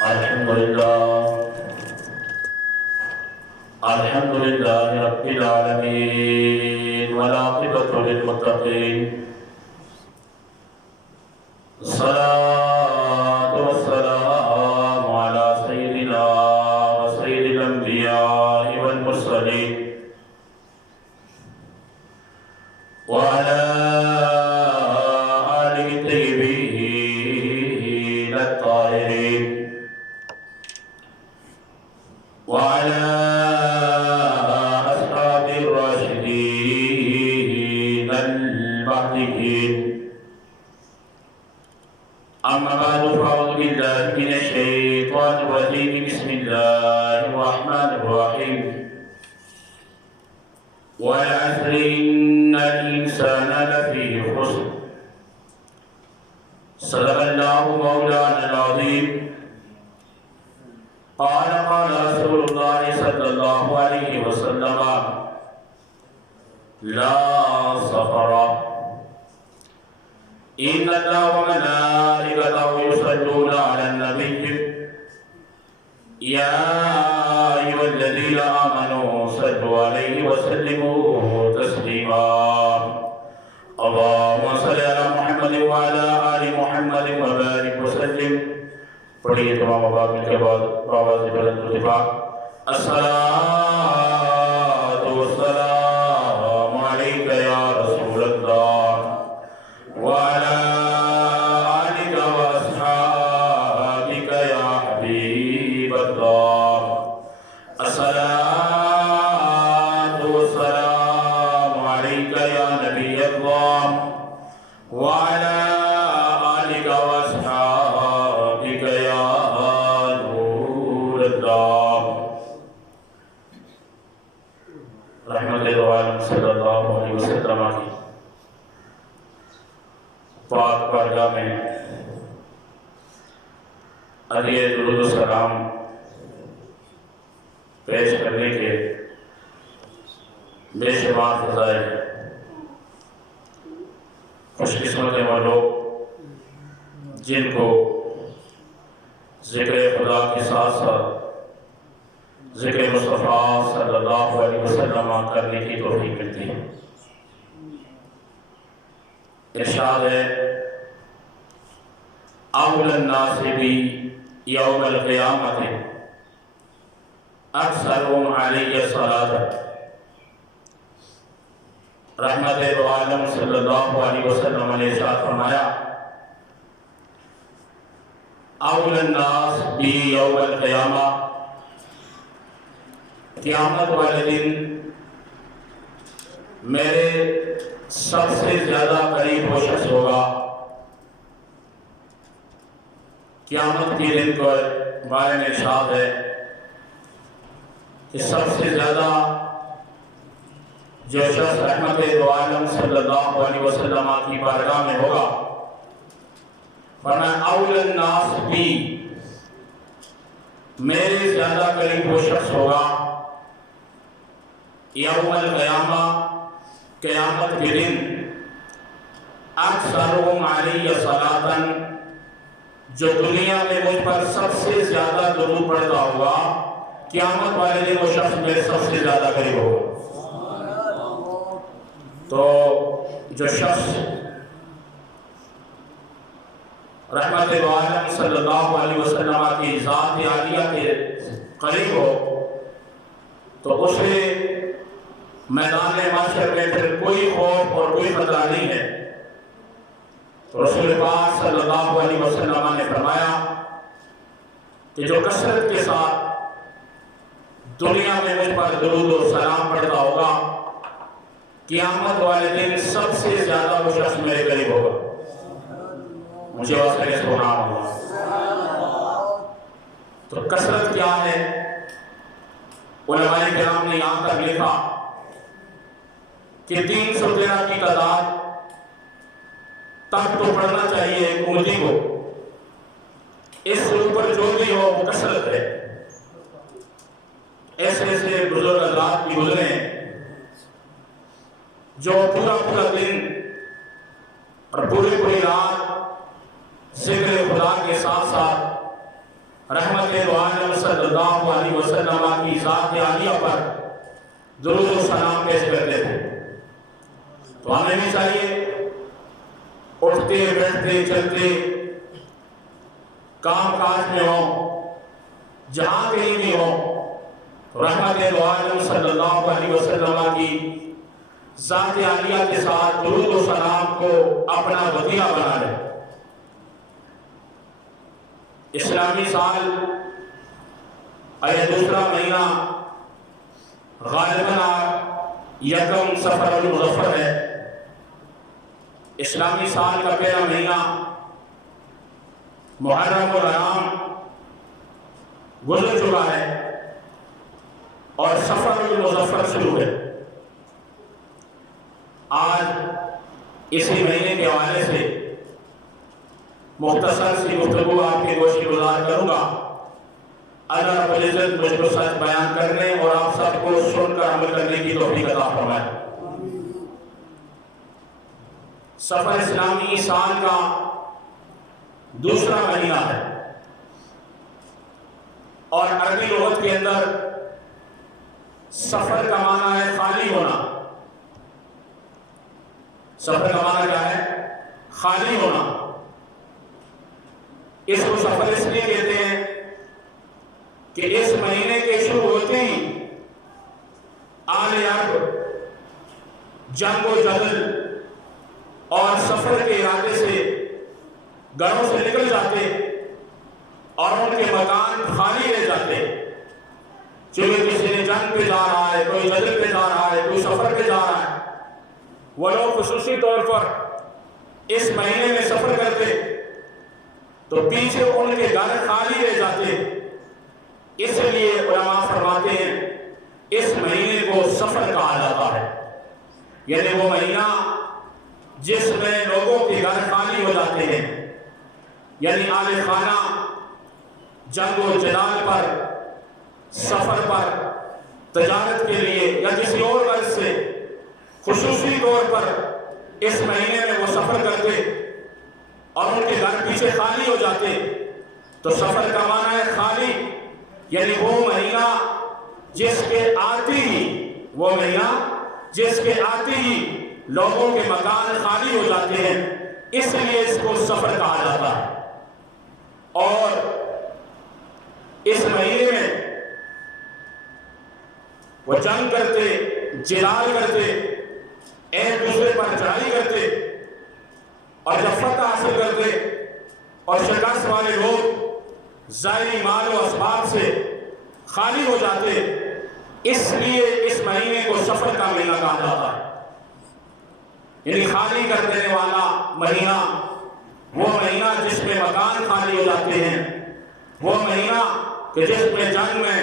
الحمد لله رب العالمين والعاقبة للمتقين الصلاة والسلام على سيدنا وسيد الأنبياء والمرسلين وعلى آله الطيبين الطاهرين وعلى أصحاب الراشدين المهديين أما بعد فأعوذ بالله من الشيطان الرجيم بسم الله الرحمن الرحيم والعصر إن الإنسان لفي خسر صدق الله مولانا العظيم قال رسول الله صلى الله عليه وسلم لا سفر إن الله وملائكته يصلون على النبي يا أيها الذين آمنوا صلوا عليه وسلموا تسليما اللهم صل على محمد وعلى آل محمد وبارك وسلم پڑھیے تمام مقام کے بعد آواز بلند ارتفاع الصلاۃ والسلام علیک یا رسول اللہ وعلی آلک واصحابک یا حبیب اللہ الصلاۃ والسلام علیک یا نبی اللہ وعلی آلک واصحابک یا نور اللہ رحمت العالم صلی اللہ علیہ وسلم کی پاک بارگاہ میں علیہ درود و سلام پیش کرنے کے بے شمار فضائل خوش قسمت ہیں وہ لوگ جن کو ذکر خدا کے ساتھ ساتھ ذکر مصطفیٰ صلی اللہ علیہ وسلم کرنے کی توفیق ملتی ہے ارشاد ہے اول الناس بھی یوم القیامت اکثرهم علیہ الصلاۃ رحمت عالم صلی اللہ علیہ وسلم نے ارشاد فرمایا اول الناس بھی یوم القیامہ قیامت والے دن میرے سب سے زیادہ قریب وہ شخص ہوگا قیامت کے دن کو بارے میں ارشاد ہے کہ سب سے زیادہ جو شخص رحمت عالم صلی اللہ علیہ وسلم کی بارگاہ میں ہوگا فرمایا اول الناس بھی میرے زیادہ قریب وہ شخص ہوگا یوم القیامہ قیامت کے دن اکثرهم علیہ صلاۃ جو دنیا میں مجھ پر سب سے زیادہ درود پڑھتا ہوگا قیامت والے دن وہ شخص میرے سب سے زیادہ قریب ہوگا تو جو شخص رحمت عالم صلی اللہ علیہ وسلم کی ذات عالیہ کے قریب ہو تو اسے میدان محشر میں پھر کوئی خوف اور کوئی خطرہ نہیں ہے تو رسول پاک صلی اللہ علیہ وسلم نے فرمایا کہ جو کثرت کے ساتھ دنیا میں مجھ پر درود و سلام پڑھتا ہوگا قیامت والے دن سب سے زیادہ وہ شخص میرے قریب ہوگا مجھے واسطے سبحان اللہ تو کثرت کیا ہے علماء کرام نے یہاں تک لکھا کہ 313 کی تعداد تک تو پڑھنا چاہیے ایک امتی کو اس سے اوپر جو بھی ہو وہ کثرت ہے ایسے ایسے بزرگ حضرات کی گزرے ہیں جو پورا پورا دن اور پوری پوری رات ذکر خدا کے ساتھ ساتھ رحمت دو عالم صلی اللہ علیہ وسلم کی ذات عالیہ پر درود و سلام پیش کرتے تھے۔ تو ہمیں بھی چاہیے اٹھتے بیٹھتے چلتے کام کاج میں ہوں، جہاں کہیں بھی ہوں، رحمت دو عالم صلی اللہ علیہ وسلم کی ذات عالیہ کے ساتھ درود و سلام کو اپنا وظیفہ بنا لیں۔ اسلامی سال دوسرا مہینہ غالباً یکم سفر المظفر ہے۔ اسلامی سال کا پہلا مہینہ محرم الحرام گزر چکا ہے اور سفر المظفر شروع ہے۔ آج اسی مہینے کے حوالے سے مختصر سی گفتگو آپ کے گوش گزار کروں گا۔ اللہ رب العزت مجھ کو سچ بیان کرنے اور آپ سب کو سن کر عمل کرنے کی توفیق عطا فرمائے۔ سفر اسلامی سال کا دوسرا مہینہ ہے اور عربی لغت کے اندر سفر کا معنی ہے خالی ہونا۔ سفر کا معنی کیا ہے؟ خالی ہونا۔ اس کو سفر اس لیے کہتے ہیں کہ اس مہینے کے شروع ہوتے ہی آل عرب جنگ و جدل اور سفر کے ارادے سے گھروں سے نکل جاتے اور ان کے مکان خالی رہ جاتے، چونکہ کسی نے جنگ پہ جا رہا ہے، کوئی جدل پہ جا رہا ہے، کوئی سفر پہ جا رہا ہے، وہ لوگ خصوصی طور پر اس مہینے میں سفر کرتے تو پیچھے ان کے گھر خالی رہ جاتے۔ اس لیے علماء فرماتے ہیں اس مہینے کو سفر کہا جاتا ہے، یعنی وہ مہینہ جس میں لوگوں کے گھر خالی ہو جاتے ہیں، یعنی اہل خانہ جنگ و جدال پر، سفر پر، تجارت کے لیے یا کسی اور غرض سے خصوصی طور پر اس مہینے میں وہ سفر کرتے اور ان کے گھر پیچھے خالی ہو جاتے۔ تو سفر کا معنی ہے خالی، یعنی وہ مہینہ جس کے آتے ہی لوگوں کے مکان خالی ہو جاتے ہیں، اس لیے اس کو سفر کہا جاتا ہے۔ اور اس مہینے میں وہ جنگ کرتے، جدال کرتے، ایک دوسرے پر چڑھائی کرتے، اور جب فتح حاصل کرتے اور شکست والے لوگ ظاہری مال و اسباب سے خالی ہو جاتے، اس لیے اس مہینے کو سفر کا مہینہ کہا جاتا ہے۔ یعنی خالی کر دینے والا مہینہ، وہ مہینہ جس میں مکان خالی ہو جاتے ہیں، وہ مہینہ کہ جس میں جنگ میں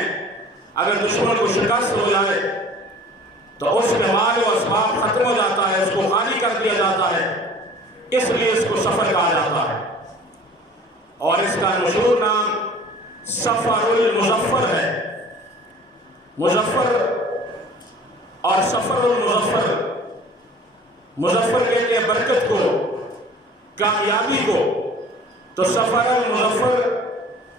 اگر دشمن کو شکست ہو جائے تو اس میں مال و اسباب ختم ہو جاتا ہے، اس کو خالی کر دیا جاتا ہے، اس لیے اس کو سفر کہا جاتا ہے۔ اور اس کا مشہور نام سفر المظفر ہے۔ مظفر اور سفر المظفر، مظفر کہتے ہیں برکت کو، کامیابی کو، تو سفر المظفر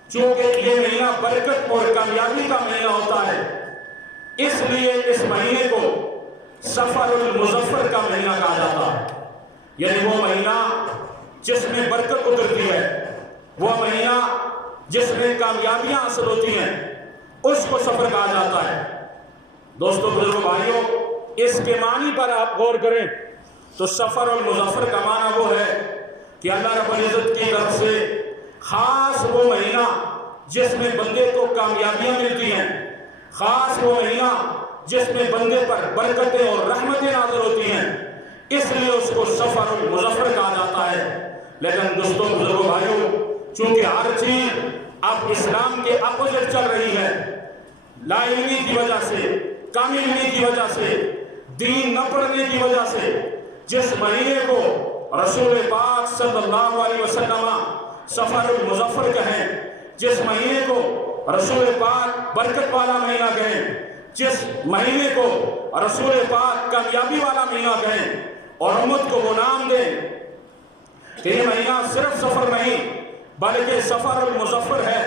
چونکہ یہ مہینہ برکت اور کامیابی کا مہینہ ہوتا ہے، اس لیے اس مہینے کو سفر المظفر کا مہینہ کہا جاتا ہے۔ یعنی وہ مہینہ جس میں برکت اترتی ہے، وہ مہینہ جس میں کامیابیاں حاصل ہوتی ہیں، اس کو سفر کہا جاتا ہے۔ دوستو، بزرگو، بھائیوں، اس کے معنی پر آپ غور کریں تو سفر المظفر کا معنی وہ ہے کہ اللہ رب العزت کی طرف سے خاص وہ مہینہ جس میں بندے کو کامیابیاں ملتی ہیں، خاص وہ مہینہ جس میں بندے پر برکتیں اور رحمتیں نازل ہوتی ہیں، اس لیے اس کو سفر المظفر کہا جاتا ہے۔ لیکن دوستوں، بزرگوں، بھائیوں، چونکہ ہر چیز اب اسلام کے اپوزٹ چل رہی ہے، لا علمی کی وجہ سے، کم علمی کی وجہ سے، دین نہ پڑھنے کی وجہ سے، جس مہینے کو رسول پاک صلی اللہ علیہ وسلم سفر المظفر کہیں، جس مہینے کو رسول پاک برکت والا مہینہ کہیں، جس مہینے کو رسول پاک کامیابی والا مہینہ کہیں، اور امت کو وہ نام دیں کہ یہ مہینہ صرف سفر نہیں بلکہ سفر المظفر ہے،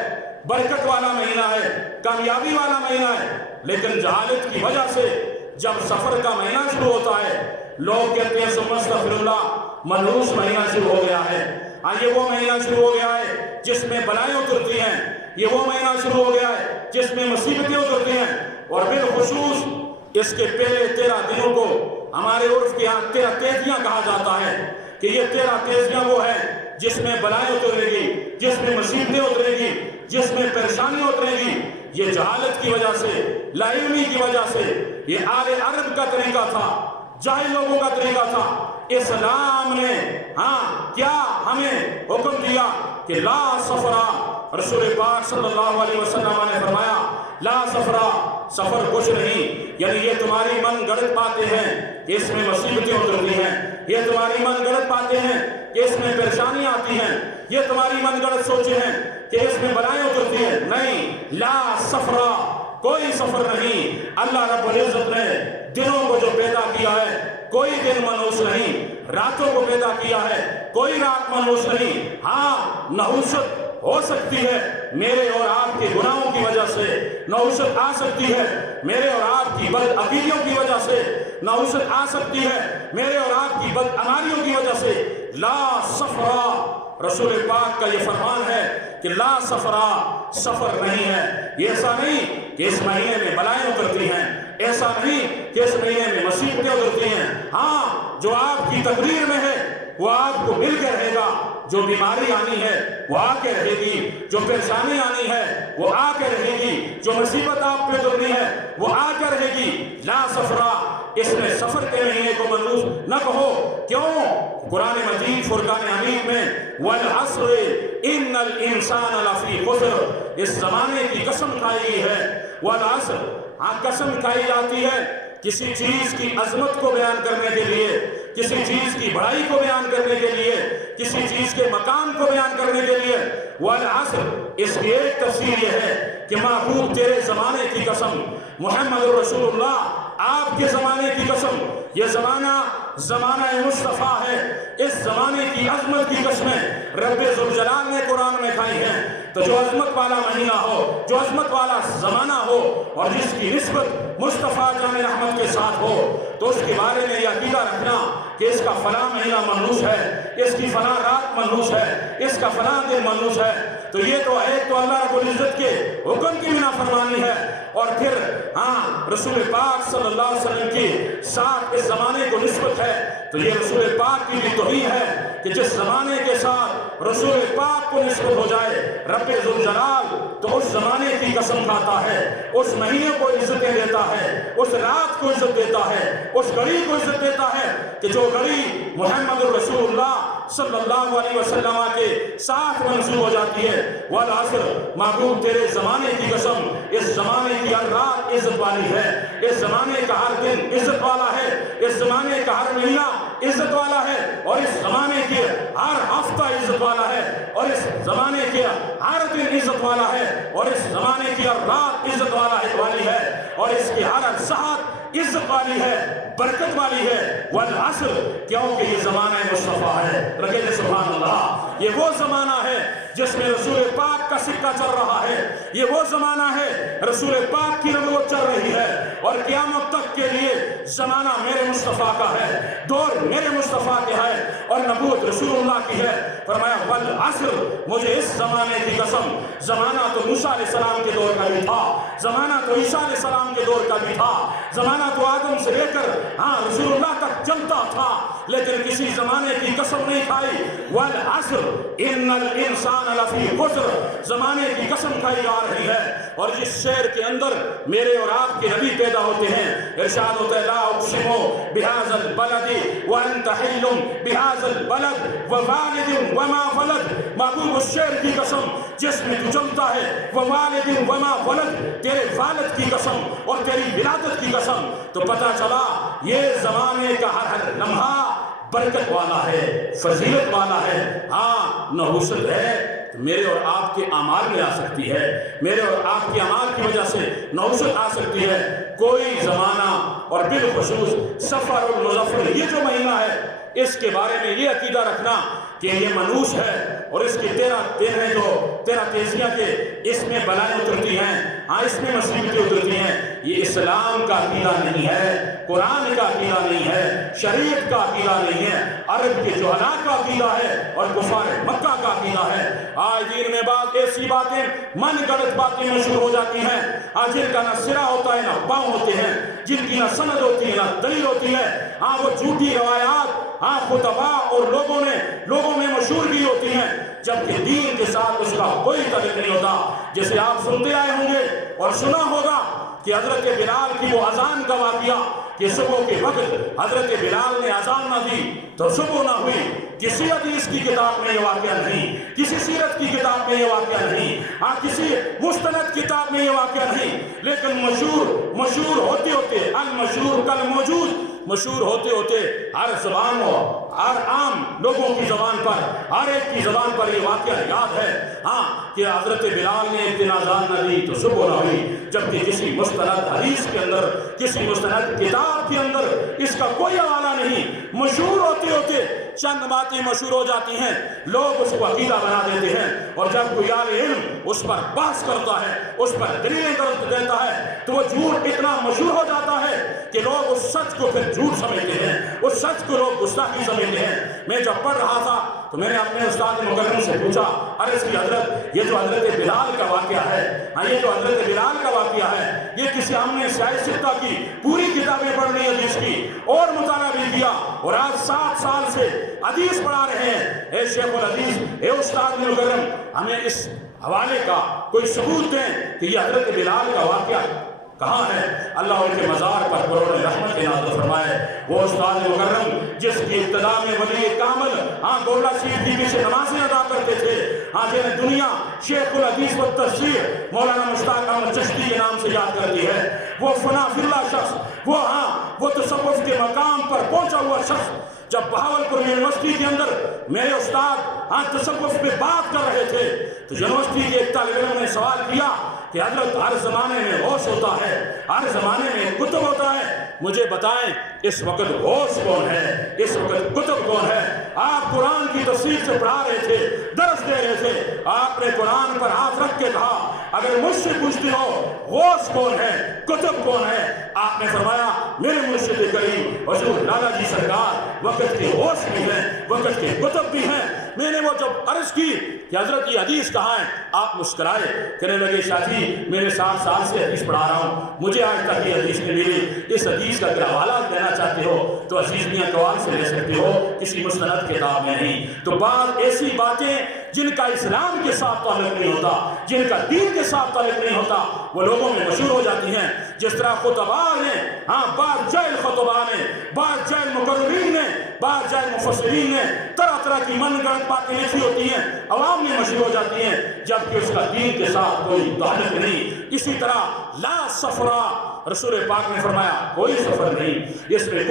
برکت والا مہینہ ہے، کامیابی والا مہینہ ہے، لیکن جہالت کی وجہ سے جب سفر کا مہینہ شروع ہوتا ہے لوگ کہتے ہیں استغفر اللہ منحوس مہینہ شروع ہو گیا ہے، یہ وہ مہینہ شروع ہو گیا ہے جس میں بلائیں اترتی ہیں، یہ وہ مہینہ شروع ہو گیا ہے جس میں مصیبتیں اترتی ہیں۔ اور بالخصوص اس کے پہلے 13 دنوں کو ہمارے عرف کے یہاں 13 تیزیاں کہا جاتا ہے کہ یہ 13 تیزیاں وہ ہیں جس میں بلائیں اترے گی، جس میں مصیبتیں اترے گی، جس میں پریشانیاں اترے گی۔ یہ جہالت کی وجہ سے، لا علمی کی وجہ سے، یہ آل عرب کا طریقہ تھا، جاہل لوگوں کا طریقہ تھا۔ اسلام نے کیا ہمیں حکم دیا کہ لا سفرا، رسول پاک صلی اللہ علیہ وسلم نے فرمایا لا سفرا، سفر کچھ نہیں، یعنی یہ تمہاری من گڑت باتیں ہیں کہ اس میں مصیبتیں اترتی ہیں، یہ تمہاری من گڑت باتیں ہیں کہ اس میں پریشانیاں آتی ہیں، یہ تمہاری من گڑت سوچیں ہیں کہ اس میں بلائیں اترتی ہیں۔ نہیں، لا سفرا، کوئی سفر نہیں۔ اللہ رب العزت نے دنوں کو جو پیدا کیا ہے کوئی دن منحوس نہیں، راتوں کو پیدا کیا ہے کوئی رات منحوس نہیں۔ ہاں نحوست ہو سکتی ہے میرے اور آپ کے گناہوں کی وجہ سے، نحوست آ سکتی ہے میرے اور آپ کی بدعقیدیوں کی وجہ سے، نحوست آ سکتی ہے میرے اور آپ کی بدعمالیوں کی وجہ سے۔ لا سفرا، رسول پاک کا یہ فرمان ہے کہ لا سفرا، سفر نہیں ہے۔ یہ ایسا نہیں کہ اس مہینے میں بلائیں اترتی ہیں، ایسا نہیں کہ اس مہینے میں مصیبتیں اترتی ہیں۔ ہاں جو آپ کی تقدیر میں ہے وہ آپ کو مل کے رہے گا، جو بیماری آنی ہے وہ آ کے رہے گی، جو پریشانی آنی ہے وہ آ کے رہے گی، جو مصیبت آپ پہ اترنی ہے وہ آ کے رہے گی۔ لا سفرا، اس میں سفر کے مہینے کو منحوس نہ کہو۔ کیوں؟ قرآن مجید فرقان حمید میں والعصر ان الانسان لفی خسر، اس زمانے کی قسم کھائی گئی ہے۔ والعصر، قسم کھائی جاتی ہے کسی چیز کی عظمت کو بیان کرنے کے لیے، کسی چیز کی بڑائی کو بیان کرنے کے لیے، کسی چیز کے مقام کو بیان کرنے کے لیے۔ والعصر، اس کی ایک تفسیر یہ ہے کہ محبوب تیرے زمانے کی قسم، محمد رسول اللہ آپ کے زمانے کی قسم، یہ زمانہ مصطفیٰ ہے، اس زمانے کی عظمت کی قسمیں رب ذوالجلال نے قرآن میں کھائی ہیں۔ تو جو عظمت والا مہینہ ہو، جو عظمت والا زمانہ ہو اور جس کی نسبت مصطفیٰ جان رحمت کے ساتھ ہو، تو اس کے بارے میں یہ عقیدہ رکھنا کہ اس کا فلاں مہینہ منحوس ہے، اس کی فلاں رات منحوس ہے، اس کا فلاں دن منحوس ہے، تو یہ تو ایک تو اللہ رب العزت کے حکم کی نافرمانی ہے، اور پھر رسول پاک صلی اللہ علیہ وسلم کی ساتھ اس زمانے کو نسبت ہے، تو یہ رسول پاک کی بھی توہین ہے کہ جس زمانے کے ساتھ رسول پاک کو نسبت ہو جائے رب ذوالجلال تو اس زمانے کی قسم کھاتا ہے، اس مہینے کو عزتیں دیتا ہے، اس رات کو عزت دیتا ہے، اس گھڑی کو عزت دیتا ہے کہ جو گھڑی محمد رسول اللہ صلی اللہ علیہ وسلم کے ساتھ منسوب ہو جاتی ہے۔ والعصر، محبوب تیرے زمانے کی قسم، اس زمانے کی ہر رات عزت والی ہے، اس زمانے کا ہر دن عزت والا ہے، اس زمانے کا ہر مہینہ عزت والا ہے، اور اس زمانے کے ہر ہفتہ عزت والا ہے، اور اس زمانے کے ہر دن عزت والا ہے، اور اس زمانے کی ہر رات عزت والی ہے، اور اس کی ہر ساعت عزت والی ہے، برکت والی ہے۔ والعصر، کیونکہ یہ زمانہ مصطفیٰ ہے۔ رکھیں سبحان اللہ، یہ وہ زمانہ ہے جس میں رسول پاک کا سکہ چل رہا ہے، یہ وہ زمانہ ہے رسول پاک کی نبوت چل رہی ہے، اور قیامت تک کے لیے زمانہ میرے مصطفیٰ کا ہے، دور میرے مصطفیٰ کے ہے، اور نبوت رسول اللہ کی ہے۔ فرمایا والعصر، مجھے اس زمانے کی قسم، زمانہ تو موسیٰ علیہ السلام کے دور کا بھی تھا، زمانہ تو عیسیٰ علیہ السلام کے دور کا بھی تھا، زمانہ تو آدم سے لے کر رسول اللہ تک چلتا تھا، لیکن کسی زمانے کی قسم نہیں کھائی۔ والعصر ان الانسان لفی خسر، زمانے کی قسم کھائی جا رہی ہے، اور جس شہر کے اندر میرے اور آپ کے نبی پیدا ہوتے ہیں، ارشاد ہوتا ہے لا اقسم بهذا البلد وانت حل بهذا البلد ووالد وما ولد، محبوب اس شہر کی قسم جس میں تو چلتا ہے، ووالد وما ولد، تیرے والد کی قسم اور تیری ولادت کی قسم۔ تو پتہ چلا یہ زمانے کا ہر لمحہ برکت والا ہے، فضیلت والا ہے۔ نحوست ہے تو میرے اور آپ کے اعمال میں آ سکتی ہے، میرے اور آپ کے اعمال کی وجہ سے نحوست آ سکتی ہے۔ کوئی زمانہ، اور بالخصوص سفر المظفر، یہ جو مہینہ ہے اس کے بارے میں یہ عقیدہ رکھنا کہ یہ منحوس ہے، اور اس کی 13 دن ہیں جو 13 تیزیاں کے اس میں بلائیں اترتی ہیں، ہاں اس میں مصیبتیں اترتی ہیں. یہ اسلام کا عقیدہ نہیں ہے، قرآن کا عقیدہ نہیں ہے، شریعت کا عقیدہ نہیں ہے، عرب کے جہلاء کا عقیدہ ہے اور کفار مکہ کا عقیدہ ہے. آج دین میں بعض ایسی باتیں من گڑت باتیں مشہور ہو جاتی ہیں آج جن کا نہ سرا ہوتا ہے نہ پاؤں ہوتے ہیں، جن کی نہ سند ہوتی ہے نہ دلیل ہوتی ہے. ہاں وہ جھوٹی روایات خطباء اور لوگوں میں مشہور بھی ہوتی ہیں، جبکہ دین کے ساتھ اس کا کوئی تعلق نہیں ہوتا. جیسے آپ سنتے آئے ہوں گے اور سنا ہوگا کہ حضرت بلال کی وہ اذان کا واقعہ کہ صبح کے وقت حضرت بلال نے اذان نہ دی تو صبح نہ ہوئی. کسی حدیث کی کتاب میں یہ واقعہ نہیں، کسی سیرت کی کتاب میں یہ واقعہ نہیں، کسی مستند کتاب میں یہ واقعہ نہیں، لیکن مشہور ہوتے ہوتے المشہور کل موجود، مشہور ہوتے ہوتے ہر زبان ہر عام لوگوں کی زبان پر، ہر ایک کی زبان پر یہ واقعہ یاد ہے کہ حضرت بلال نے ایک دن اذان نہ دی تو صبح نہ ہوئی. جبکہ کسی مستند حدیث کے اندر، کسی مستند کتاب کے اندر اس کا کوئی حوالہ نہیں. مشہور ہوتے ہوتے چند باتیں مشہور ہو جاتی ہیں، لوگ اس کو عقیدہ بنا دیتے ہیں، اور جب کوئی اہل علم اس پر بحث کرتا ہے، اس پر دلیلیں دیتا ہے تو وہ جھوٹ اتنا مشہور ہو جاتا ہے کہ لوگ اس سچ کو پھر جھوٹ سمجھتے ہیں، اس سچ کو لوگ گستاخی سمجھتے ہیں. میں جب پڑھ رہا تھا تو میں نے اپنے استاد مکرم سے پوچھا، ارے اس کی حضرت یہ جو حضرت بلال کا واقعہ ہے، یہ جو حضرت بلال کا واقعہ ہے، یہ کسی ہم نے سیاہ ستہ کی پوری کتابیں پڑھنی حدیث کی اور مطالعہ بھی کیا اور آج 7 سال سے حدیث پڑھا رہے ہیں. اے شیخ الحدیث، اے استاد مکرم، ہمیں اس حوالے کا کوئی ثبوت دیں کہ یہ حضرت بلال کا واقعہ کہاں ہے. اللہ ان کے مزار پر کروڑ رحمت کے نازل فرمائے. وہ استاد مکرم جس کی ابتدا میں ولی کامل گولڈا سیٹ کی پیچھے نمازیں ادا کرتے تھے، جنہیں دنیا شیخ الحدیث و تفسیر مولانا مشتاق احمد چشتی کے نام سے یاد کرتی ہے. وہ فنا فی اللہ شخص، وہ تصوف کے مقام پر پہنچا ہوا شخص، جب بہاولپور یونیورسٹی کے اندر میرے استاد تصوف پہ بات کر رہے تھے تو یونیورسٹی کے ایک طالب علم نے سوال کیا کہ حضرت ہر زمانے میں غوث ہوتا ہے، ہر زمانے میں کتب ہوتا ہے، مجھے بتائیں اس وقت غوث کون ہے، اس وقت کتب کون ہے. آپ قرآن کی تفسیر سے پڑھا رہے تھے، درس دے رہے تھے، آپ نے قرآن پر ہاتھ رکھ کے کہا اگر مجھ سے پوچھتے ہو غوث کون ہے، کتب کون ہے، آپ نے فرمایا میرے مرشد کریم حضور لالا جی سرکار وقت کے غوث بھی ہیں، وقت کے کتب بھی ہیں. میں نے وہ جب عرض کی کہ حضرت یہ حدیث کہاں ہے، آپ مسکرائے، کہنے لگے شاہ جی میں نے 7 سال سے حدیث پڑھا رہا ہوں، مجھے آج تک یہ حدیث نہیں ملی. اس حدیث کا اگر حوالہ دینا چاہتے ہو تو عزیز میاں قوال سے لے سکتے ہو، کسی مستند کتاب میں نہیں. تو بعض ایسی باتیں جن کا اسلام کے ساتھ تعلق نہیں ہوتا، جن کا دین کے ساتھ تعلق نہیں ہوتا، وہ لوگوں میں مشہور ہو جاتی ہیں. جس طرح خطباء نے بعض جاہل خطباء نے، بعض جاہل مقررین نے، بعض جاہل مفسرین نے طرح کی من گڑت باتیں لکھی ہوتی ہیں، عوام میں مشہور ہو جاتی ہیں، جبکہ اس کا دین کے ساتھ کوئی تعلق نہیں. اسی طرح لا سفرا، رسول پاک نے فرمایا کوئی سفر نہیں، اس میں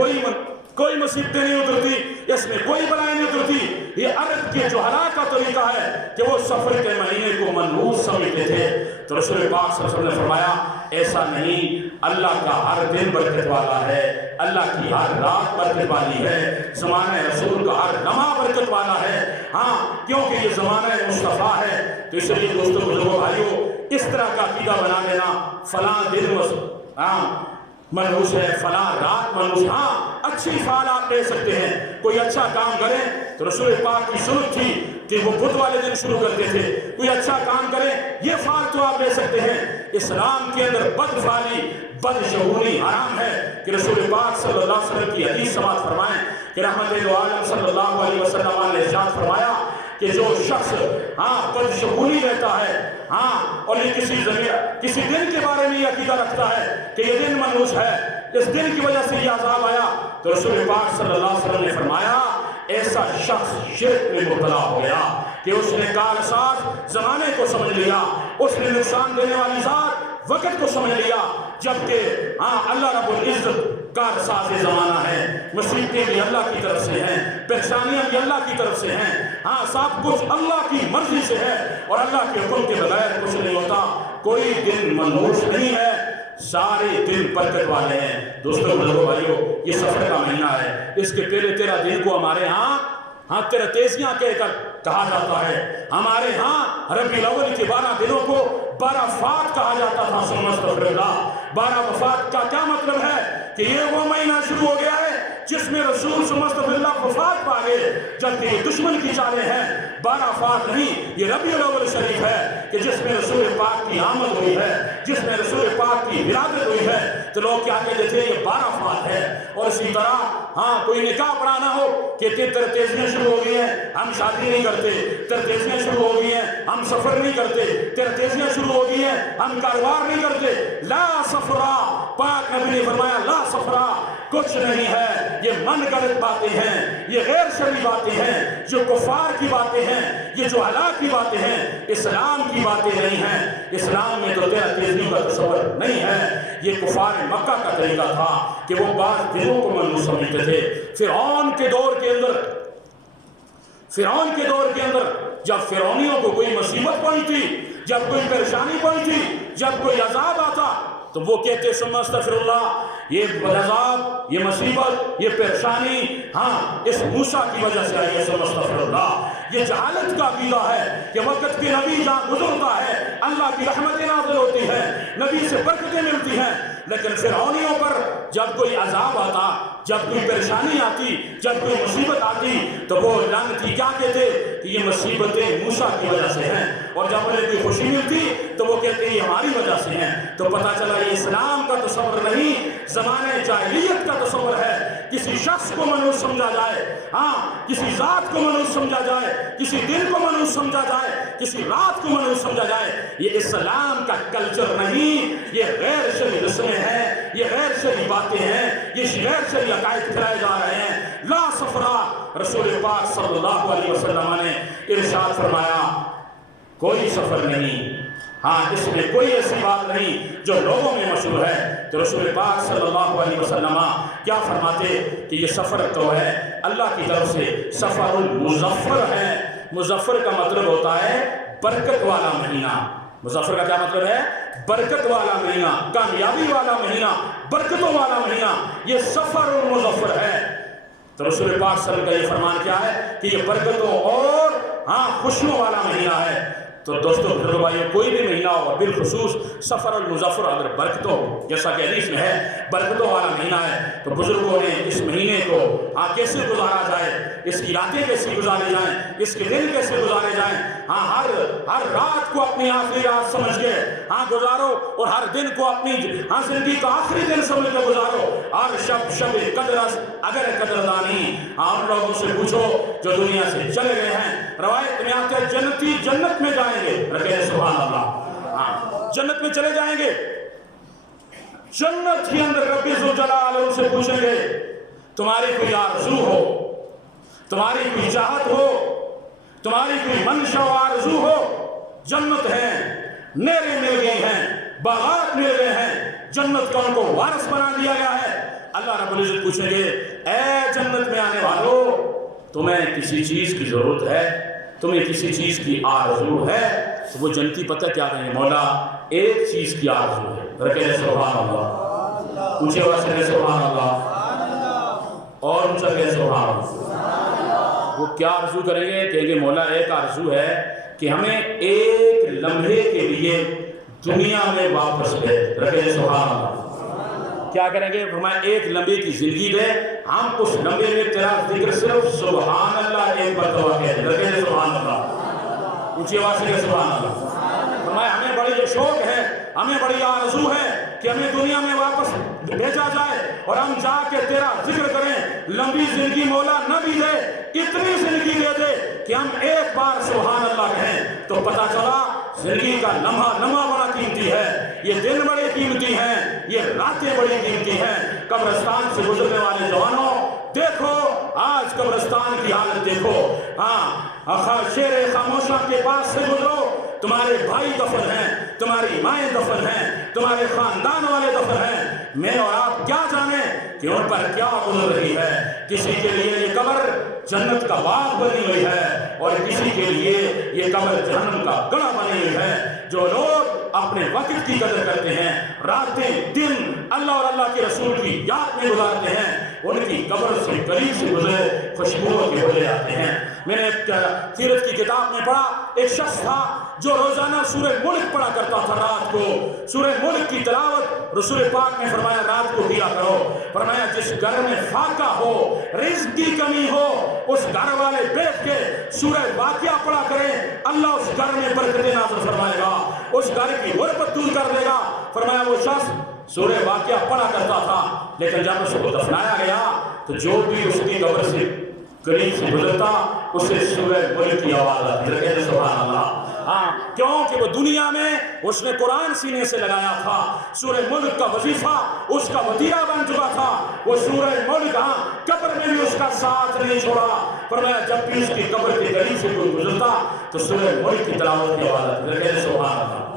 کوئی مصیبتیں نہیں اترتی، اس میں کوئی بلائیں نہیں اترتی. یہ عرب کے جہلاء کا طریقہ ہے کہ وہ سفر کے مہینے کو منحوس سمجھتے تھے. تو رسول پاک صلی اللہ علیہ وسلم نے فرمایا ایسا نہیں، اللہ کا ہر دن برکت والا ہے، اللہ کی ہر رات برکت والی ہے، زمانہ رسول کا ہر لمحہ برکت والا ہے. کیونکہ یہ زمانہ مصطفیٰ ہے. تو اس لیے دوستوں بزرگوں بھائیوں، اس طرح کا عقیدہ بنا لینا فلاں دن منحوس ہے، فلاں رات منحوس، اچھی فعال آپ لے سکتے ہیں. کوئی اچھا کام کریں تو رسول پاک کی سنت تھی کہ وہ بدھ والے دن شروع کرتے تھے. کوئی اچھا کام کریں یہ فعال تو آپ لے سکتے ہیں. اسلام کے اندر بدفعلی، بدشگونی حرام ہے کہ رسول پاک صلی اللہ علیہ وسلم کی حدیث سماعت فرمائیں کہ رحمت دو عالم صلی اللہ علیہ وسلم نے ارشاد فرمایا کہ جو شخص بدشگونی رہتا ہے اور یہ کسی دن کے بارے میں یہ عقیدہ رکھتا ہے کہ یہ دن منحوس ہے، اس دن کی وجہ سے یہ عذاب آیا، تو رسول پاک صلی اللہ علیہ وسلم نے فرمایا ایسا شخص شرک میں مبتلا ہو گیا کہ اس نے کار ساز زمانے کو سمجھ لیا، اس نے نقصان دینے والی ذات وقت کو سمجھ لیا، جبکہ اللہ رب العزت کار ساز زمانہ ہے. مصیبتیں بھی اللہ کی طرف سے ہیں، پریشانیاں بھی اللہ کی طرف سے ہیں، سب کچھ اللہ کی مرضی سے ہے اور اللہ کے حکم کے بغیر کچھ نہیں ہوتا. کوئی دن منحوس نہیں ہے، سارے دن برکت والے ہیں. دوستوں بزرگوں بھائیوں، یہ سفر کا مہینہ ہے، اس کے پہلے 13 دن کو ہمارے 13 تیزیاں کہہ کر کہا جاتا ہے۔ ہمارے ہاں ربیع الاول کے 12 دنوں کو 12 وفات کہا جاتا تھا۔ استغفر اللہ۔ 12 وفات کا کیا مطلب ہے کہ یہ وہ مہینہ شروع ہو گیا ہے جس میں رسول استغفر اللہ وفات پا گئے، جبکہ یہ دشمن کی چالیں ہیں۔ 12 وفات نہیں، یہ ربیع الاول شریف ہے کہ جس میں رسول پاک کی آمد ہوئی ہے، جس میں رسول پاک کی ولادت ہوئی ہے۔ تو لوگ کیا کہتے تھے یہ 12 وفات ہے۔ اور اسی طرح ہاں کوئی نکاح پڑھانا ہو کہ ترتیزیاں شروع ہو گئی ہیں، ہم شادی نہیں کرتے، ترتیزیاں شروع ہو گئی ہیں، ہم سفر نہیں کرتے، ترتیزیاں شروع ہو گئی ہیں، ہم کاروبار نہیں کرتے۔ لا صفرا، پاک نبی نے فرمایا لا صفرا، کچھ نہیں ہے۔ یہ من گھڑت باتیں ہیں، یہ غیر شرعی باتیں ہیں، جو کفار کی باتیں ہیں، یہ جو ہلاک کی باتیں ہیں، اسلام کی باتیں نہیں ہیں۔ اسلام میں تو تیزی کا تصور نہیں ہے۔ یہ کفار مکہ کا طریقہ تھا کہ وہ بعض دنوں کو منحوس سمجھتے تھے۔ فرعون کے دور کے اندر جب فرعونیوں کو کوئی مصیبت پہنچتی، جب کوئی پریشانی پہنچتی، جب کوئی عذاب آتا تو وہ کہتے ثم استغفر اللہ، یہ عذاب، یہ مصیبت، یہ پریشانی ہاں اس موسیٰ کی وجہ سے آئی ہے، ثم استغفر اللہ۔ یہ جہالت کا عقیدہ ہے کہ وقت کے نبی جہاں گزرتا ہے اللہ کی رحمتیں نازل ہوتی ہیں، نبی سے برکتیں ملتی ہیں۔ لیکن فرعونیوں پر جب کوئی عذاب آتا، جب کوئی پریشانی آتی، جب کوئی مصیبت آتی تو وہ لعنتی کیا کہتے کہ یہ مصیبتیں موسیٰ کی وجہ سے ہیں، اور جب انہیں کوئی خوشی ملتی تو وہ کہتے ہیں یہ ہماری وجہ سے ہیں۔ تو پتہ چلا یہ اسلام کا تصور نہیں، زمانہ جاہلیت کا تصور ہے۔ کسی شخص کو منحوس سمجھا جائے، ہاں کسی ذات کو منحوس سمجھا جائے، کسی دن کو منحوس سمجھا جائے، کسی رات کو منحوس سمجھا جائے، یہ اسلام کا کلچر نہیں، یہ غیر شرعی رسمیں ہیں، یہ غیر شرعی باتیں ہیں، یہ غیر شرعی عقائد پھیلائے جا رہے ہیں۔ لا صفرا، رسول پاک صلی اللہ علیہ وسلم نے ارشاد فرمایا کوئی سفر نہیں، ہاں اس میں کوئی ایسی بات نہیں جو لوگوں میں مشہور ہے۔ تو رسول پاک صلی اللہ علیہ وسلم کیا فرماتے کہ یہ سفر تو ہے اللہ کی طرف سے، سفر المظفر ہے۔ مظفر کا مطلب ہوتا ہے برکت والا مہینہ۔ مظفر کا کیا مطلب ہے؟ برکت والا مہینہ، کامیابی والا مہینہ، برکتوں والا مہینہ، یہ سفر المظفر ہے۔ تو رسول پاک صلی اللہ علیہ وسلم کا یہ فرمان کیا ہے کہ یہ برکتوں اور خوشیوں والا مہینہ ہے۔ تو دوستو بزرگو بھائیو، کوئی بھی مہینہ ہو، بالخصوص سفر المظفر اگر برکتوں جیسا کہ حدیث میں ہے برکتوں والا مہینہ ہے، تو بزرگوں نے اس مہینے کو کیسے گزارا جائے، اس کی راتیں کیسے گزارے جائیں، اس کے دن کیسے گزارے جائیں، ہر رات کو اپنی آخری رات سمجھ کے گزارو، اور ہر دن کو اپنی زندگی کا آخری دن سمجھ کے گزارو۔ اور شب قدر اگر قدردانی، ان لوگوں سے پوچھو جو دنیا سے چلے گئے ہیں، روایت میں آتے ہیں جنتی جنت میں جائیں گے، رکھے سبحان اللہ، جنت میں چلے جائیں گے، جنت کے اندر رب ذوالجلال ان سے پوچھیں گے تمہاری کوئی آرزو ہو، تمہاری کوئی چاہت ہو، تمہاری کوئی منشا و آرزو ہو؟ جنت ہے، نیرے مل گئی ہیں، باغات مل گئے ہیں، جنت کا ان کو وارث بنا دیا گیا ہے۔ اللہ رب العزت پوچھیں گے اے جنت میں آنے والو، تمہیں کسی چیز کی ضرورت ہے، تمہیں کسی چیز کی آرزو ہے؟ تو وہ جنتی پتہ کیا کہیں گے؟ مولا ایک چیز کی آرزو ہے، رکھے سبحان اللہ، اونچے آواز سے سبحان اللہ، اور اونچا کہ سبحان اللہ۔ وہ کیا آرزو کریں گے؟ کہیں گے مولا ایک آرزو ہے کہ ہمیں ایک لمحے کے لیے دنیا میں واپس بھیج، رکھے سبحان اللہ۔ کیا کریں گے؟ فرمایا ایک لمحے کی زندگی دے، ہم اس لمحے میں تیرا ذکر صرف سبحان اللہ ایک مرتبہ کہتے، رکھے سبحان اللہ، اونچی آواز سے سبحان اللہ۔ فرمایا ہمیں بڑی شوق ہے، ہمیں بڑی آرزو ہے کہ ہمیں دنیا میں واپس بھیجا جائے اور ہم جا کے تیرا ذکر کریں۔ لمبی زندگی مولا نہ بھی دے، اتنی زندگی دے دے کہ ہم ایک بار سبحان اللہ کہیں تو پتہ چلا زندگی کا لمحہ بڑا قیمتی ہے، یہ دن بڑے قیمتی ہیں، یہ راتیں بڑی قیمتی ہیں۔ قبرستان سے گزرنے والے جوانوں دیکھو آج قبرستان کی حالت دیکھو، شیر خاموشہ کے پاس سے گزرو، تمہارے بھائی دفن ہیں، تمہاری مائیں دفن ہیں، تمہارے خاندان والے دفن ہیں، میں اور آپ کیا جانیں کہ ان پر کیا گزر رہی ہے۔ کسی کے لیے یہ قبر جنت کا باغ بنی ہوئی ہے اور کسی کے لیے یہ قبر جہنم کا گڑھا بنی ہوئی ہے۔ جو لوگ اپنے وقت کی قدر کرتے ہیں، راتیں دن اللہ اور اللہ کے رسول کی یاد میں گزارتے ہیں، ان کی قبر سے قریب سے گزرے خوشبوؤں کے بولے آتے ہیں۔ میں نے سیرت کی کتاب میں پڑھا، ایک شخص تھا جو روزانہ سورہ ملک پڑھا کرتا تھا رات کو۔ سورہ ملک کی تلاوت رسول پاک نے فرمایا رات کو کیا کرو۔ فرمایا جس گھر میں فاقہ ہو، رزق کی کمی ہو، اس گھر والے بیٹھ کے سورہ واقعہ پڑھا کریں، اللہ اس گھر میں برکتیں نازل فرمائے گا، اس گھر کی غربت دور کر دے گا۔ فرمایا وہ شخص سورہ واقعہ پڑھا کرتا تھا، لیکن جب اس کو دفنایا گیا تو جو بھی اس کی قبر سے قریب سے گزرتا اسے سورہ ملک کی آواز آتی ہے۔ سبحان اللہ۔ ہاں، کیونکہ وہ دنیا میں اس نے قرآن سینے سے لگایا تھا، سورہ ملک کا وظیفہ اس کا وطیرہ بن چکا تھا۔ وہ سورہ ملک قبر میں بھی اس کا ساتھ نہیں چھوڑا۔ فرمایا جب بھی اس کی قبر کے قریب سے کوئی گزرتا تو سورہ ملک کی تلاوت کی آواز آتی ہے۔ سبحان اللہ۔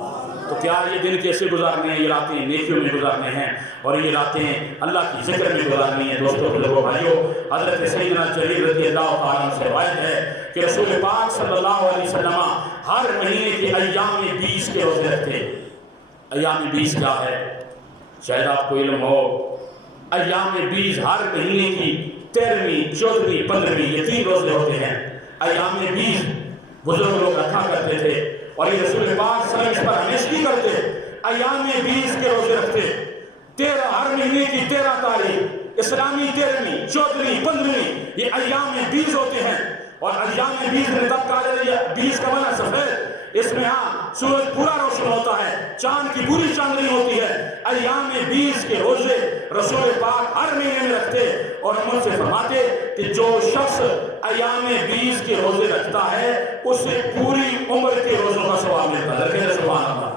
تو کیا یہ دن کیسے گزارنے ہیں؟ یہ راتیں نیکیوں میں گزارنے ہیں، اور یہ راتیں اللہ کی ذکر میں گزارنی ہیں۔ دوستوں بزرگوں بھائیوں، حضرت سیدنا جریر رضی اللہ تعالیٰ عنہ سے روایت ہے کہ رسول پاک صلی اللہ علیہ وسلم ہر مہینے کے ایام 20 کے روزے رکھتے۔ ایام 20 کیا ہے؟ شاید آپ کو علم ہو، ایام 20 ہر مہینے کی 13ویں، 14ویں، 15ویں یہ 3 روزے ہوتے ہیں۔ ایام 20 بزرگ لوگ رکھا کرتے تھے، اور یہ رسول پاک صلی اللہ علیہ وسلم اس پر ہمیشگی کرتے۔ ایام 20 کے روزے رکھتے، 13 ہر مہینے کی 13 تاریخ، اسلامی 13ویں، 14ویں، 15ویں یہ ایام 20 ہوتے ہیں۔ اور ایام 20 میں تب کہا جاتا ہے 20 کا معنی سفید، اس میں سورج پورا روشن ہوتا ہے، چاند کی پوری چاندنی ہوتی ہے۔ ایام 20 کے روزے رسول پاک ہر مہینے میں رکھتے، اور ہم ان سے فرماتے کہ جو شخص ایام 20 کے روزے رکھتا ہے اسے پوری عمر کے روزوں کا ثواب ملتا ہے۔ سبحان اللہ۔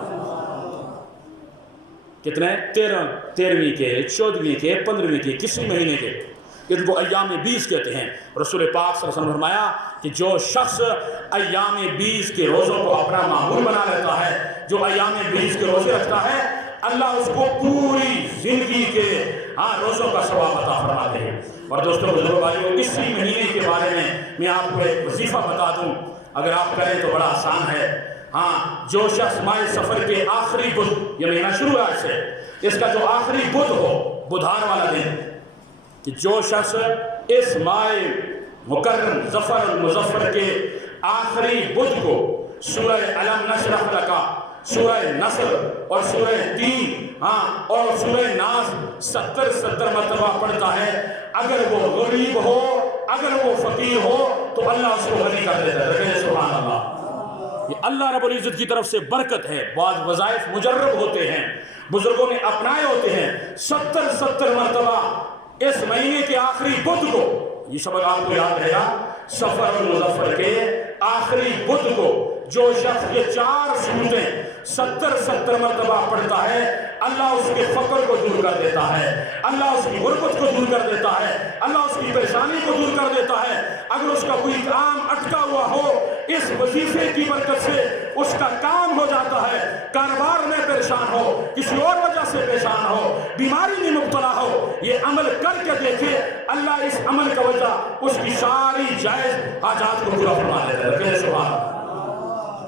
کتنے؟ 13ویں کے، 14ویں کے، 15ویں کے، کسی مہینے کے، ان کو ایام 20 کہتے ہیں۔ رسول پاک صلی اللہ علیہ وسلم نے فرمایا کہ جو شخص ایام 20 کے روزوں کو اپنا معمول بنا لیتا ہے، جو ایام 20 کے روزے رکھتا ہے، اللہ اس کو پوری زندگی کے روزوں کا ثواب عطا فرماتے ہیں۔ اور دوستوں بزرگوں بھائیوں، اسی مہینے کے بارے میں آپ کو ایک وظیفہ بتا دوں، اگر آپ کریں تو بڑا آسان ہے۔ جو شخص ماہ سفر کے آخری بدھ، یہ مہینہ شروع ہے سے، اس کا جو آخری بدھ ہو، بدھوار والا دن، کہ جو شخص اس ماہ مکرم ظفر المظفر کے آخری بدھ کو سورہ علم نشرح لکا، سورہ نصر اور سورہ تین اور سورہ ناس 70 مرتبہ پڑھتا ہے، اگر وہ غریب ہو، اگر وہ فقیر ہو تو اللہ اس کو غنی کر دیتا ہے۔ سبحان اللہ۔ یہ اللہ رب العزت کی طرف سے برکت ہے۔ بعض وظائف مجرب ہوتے ہیں، بزرگوں نے اپنائے ہوتے ہیں، 70 مرتبہ اس مہینے کے آخری بدھ کو، یہ سبق آپ کو یاد رہے گا، سفر المظفر کے آخری بدھ کو جو شخص یہ 4 سورتیں 70 مرتبہ پڑھتا ہے، اللہ اس کے فقر کو دور کر دیتا ہے، اللہ اس کی غربت کو دور کر دیتا ہے، اللہ اس کی پریشانی کو دور کر دیتا ہے۔ اگر اس کا کوئی کام اٹکا ہوا ہو، اس وظیفے کی برکت سے اس کا کام ہو جاتا ہے۔ کاروبار میں پریشان ہو، کسی اور وجہ سے پریشان ہو، بیماری میں مبتلا ہو، یہ عمل کر کے دیکھے، اللہ اس عمل کا وجہ اس کی ساری جائز حاجات کو پورا فرما دیتا ہے۔ سبحان اللہ۔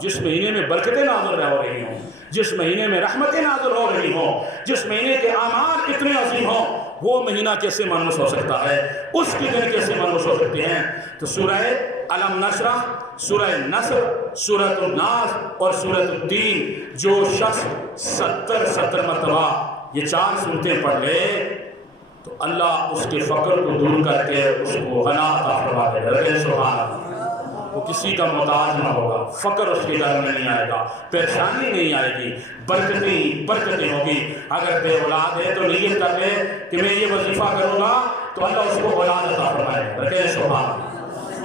جس مہینے میں برکتیں نازل ہو رہی ہوں، جس مہینے میں رحمتیں نازل ہو رہی ہوں، جس مہینے کے اعمال اتنے عظیم ہوں، وہ مہینہ کیسے مانوس ہو سکتا ہے؟ اس کے دن کیسے مانوس ہو سکتے ہیں؟ تو سورہ علم نشرح، سورہ نصر، سورۃ الناس اور سورۃ التین جو شخص 70 مرتبہ یہ 4 سورتیں پڑھ لے تو اللہ اس کے فقر کو دور کر کے اس کو غنا عطا فرما دے گا۔ سبحان اللہ۔ وہ کسی کا محتاج نہ ہوگا، فقر اس کے گھر میں نہیں آئے گا، پریشانی نہیں آئے گی، برکتیں ہوگی۔ اگر بے اولاد ہے تو نیت کر لے کہ میں یہ وظیفہ کروں گا تو اللہ اس کو اولاد عطا فرمائے گا۔ سبحان اللہ۔